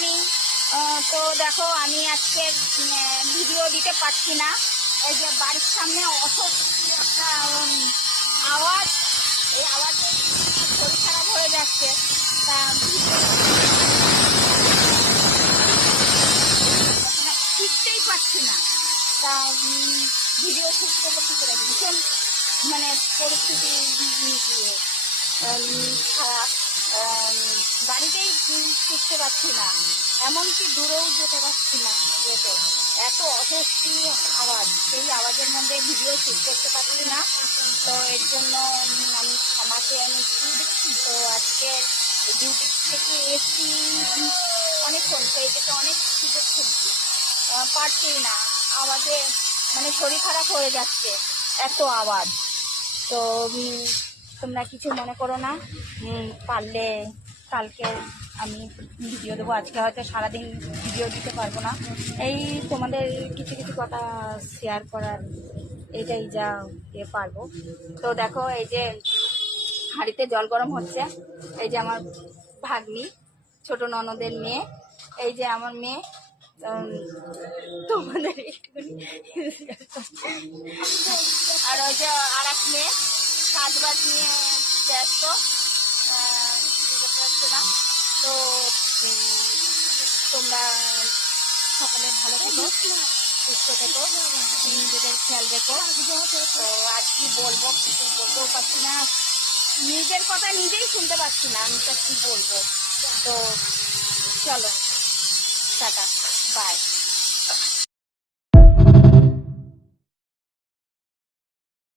Morning. তো দেখো আমি আজকে ভিডিও দিতে পারছি না। এই যে বাড়ির সামনে অসহ্য একটা আওয়াজ, এই আওয়াজে শরীর খারাপ হয়ে যাচ্ছে। তা শিখতেই পারছি না। তা ভিডিও শুট করবো কি করে, ভীষণ মানে পরিস্থিতি খারাপ। বাড়িতেই শিখতে পারছি না, এমনকি দূরেও যেতে পারছি না। যেতে এত অস্বস্তি আওয়াজ, সেই আওয়াজের মধ্যে ভিডিও শুট করতে পারছি না। তো এর জন্য আমি ক্ষমা চেয়ে এনেছি। তো আজকে ডিউটি থেকে এসছি অনেকক্ষণ, সেই থেকে অনেক সুযোগ খুঁজছি, পারছি না। আওয়াজে মানে শরীর খারাপ হয়ে যাচ্ছে, এত আওয়াজ। তো তোমরা কিছু মনে করো না। পারলে কালকে আমি ভিডিও দেবো, আজকে হয়তো সারাদিন ভিডিও দিতে পারবো না। এই তোমাদের কিছু কিছু কথা শেয়ার করার, এইটাই যা পারবো। তো দেখো এই যে হাঁড়িতে জল গরম হচ্ছে, এই যে আমার ভাগ্নি, ছোট ননদের মেয়ে, এই যে আমার মেয়ে। তোমাদের একটুখানি আর ওই যে আর এক মেয়ে কাজ বাজ নিয়ে ব্যস্ত, না। তো তোমরা সকলে ভালো থেকো, সুস্থ থেকো, নিজেদের খেয়াল রেখো। তো আর কি বলবো, কিছু বলতেও পারছি না, নিজের কথা নিজেই শুনতে পাচ্ছি না, আমি তো কি বলবো। তো চলো, টাটা, বাই।